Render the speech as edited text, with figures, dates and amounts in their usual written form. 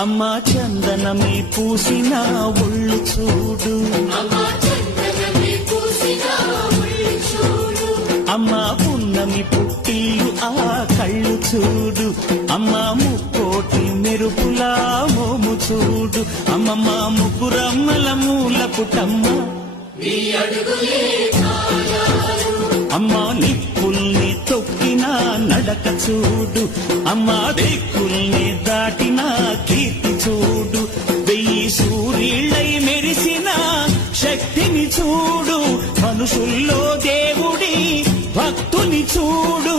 అమ్మా చందనమే పూసిన ఒళ్ళు చూడు, అమ్మా పున్నమి పుట్టిల్లు ఆ కళ్ళు చూడు, అమ్మా ముక్కోటి మెరుపులా మోము చూడు, అమ్మమ్మ ముగ్గురమ్మల మూల పుటమ్మ అమ్మా నిప్పుల్ని తొక్కిన నడక చూడు, అమ్మా దిక్కుల్ని దాటిన కీర్తి చూడు, 1000 సూర్యుళ్ళై మెరిసిన శక్తిని చూడు, మనుషుల్లో దేవుడి భక్తుని చూడు.